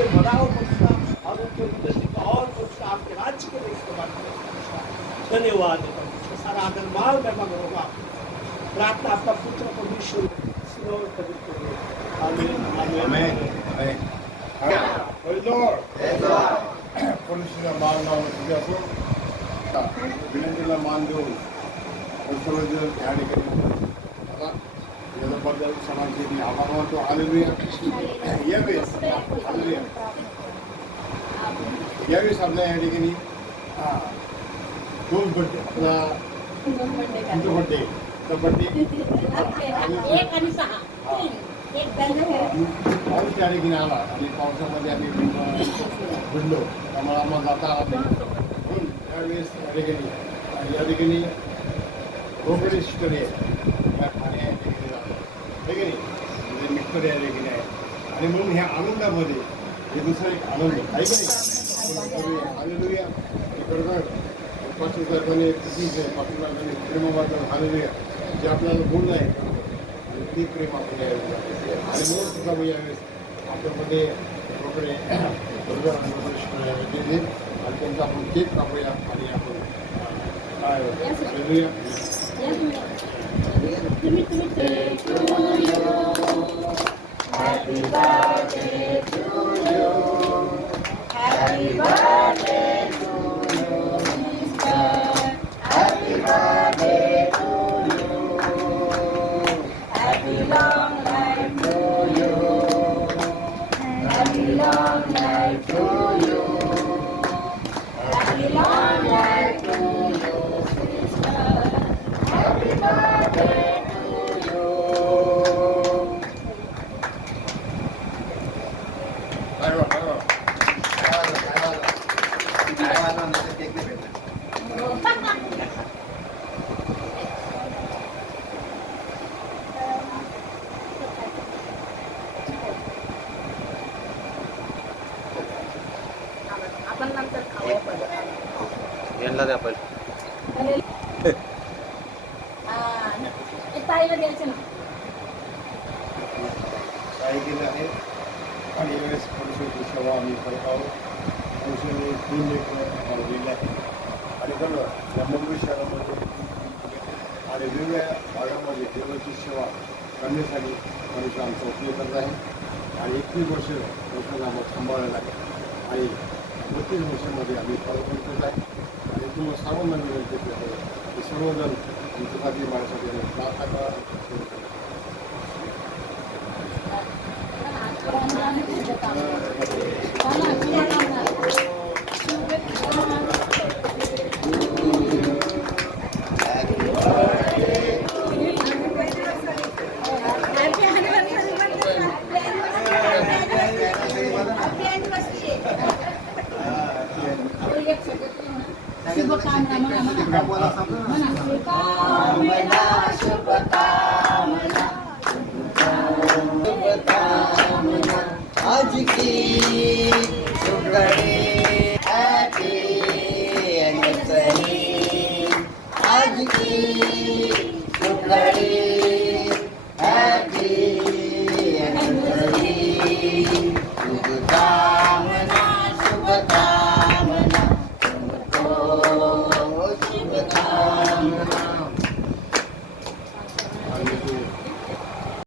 आपके भलाओं बख्शना और उनके उन्नति को और बख्शना, आपके राज्य के लिए इस्तेमाल करें। धन्यवाद है परमेश्वर, सारा आदर मान मैं मांग रहा हूँ। प्रार्थना आपका पुत्र परमेश्वर सुनो और कबूल करो। आमीन आमीन आमीन। Praise the Lord. पोलिसीला मान लावून तुझ्या असो विनंतीला मान देऊन सर्वजण या ठिकाणी आता याबद्दल समाजाचे मी आभार मानतो. हालेलुया. यावेळेस हालेलुया यावेळेस आपल्या या ठिकाणी दोन बड्डे आपला बड्डे कबड्डी एक आणि सहा एक पाऊस त्या ठिकाणी आला आणि पावसामध्ये आम्ही भिडलो त्यामुळे आम्हाला जाता आला नाही. म्हणून त्यावेळेस या ठिकाणी रोकडे सिस्टर आहे या ठाणे या ठिकाणी जातो ठीक आहे म्हणजे मिस्टर या ठिकाणी आहे आणि म्हणून ह्या आनंदामध्ये हे दुसरा एक आनंद आहे का नाही. हालेलुया. खरोखर पाचवीने कितीच आहे पाचवीने प्रेमाबद्दल हालेलुया जे आपल्याला बोलणं आहे आणि ती प्रेम आपण यावेळेस आणि म्हणून सुद्धा यावेळेस आपल्यामध्ये रोकडे दिले आणि त्यांचा आपण केक कापूया आणि आपण काय hallelujah. Happy birthday to you. Happy birthday to you, sister. Happy birthday to you. Happy long life to you. Happy long life to you. Happy long life to you, sister. Happy birthday to you. आपण नंतर खाऊ पण यांना द्या पहिले. ताईला द्यायचं ना. काय केलं आहे आणि यावेळेस परिसराची सेवा आम्ही करत आहोत. परिसराने 3 लेकरं दिले आहे आणि कळलं या मुंबई शहरामध्ये आणि वेगवेगळ्या भागामध्ये देवाची सेवा करण्यासाठी मनुष्य आमचा उपयोग करत आहे आणि 21 वर्ष लोकांना आम्हाला सांभाळायला आहे आणि 32 वर्षामध्ये आम्ही पदार्पण करत आहे आणि तुम्हाला सर्वांना विनंती केली आहे की सर्वजण तुमच्यासाठी माझ्यासाठी प्रार्थना करा. आज की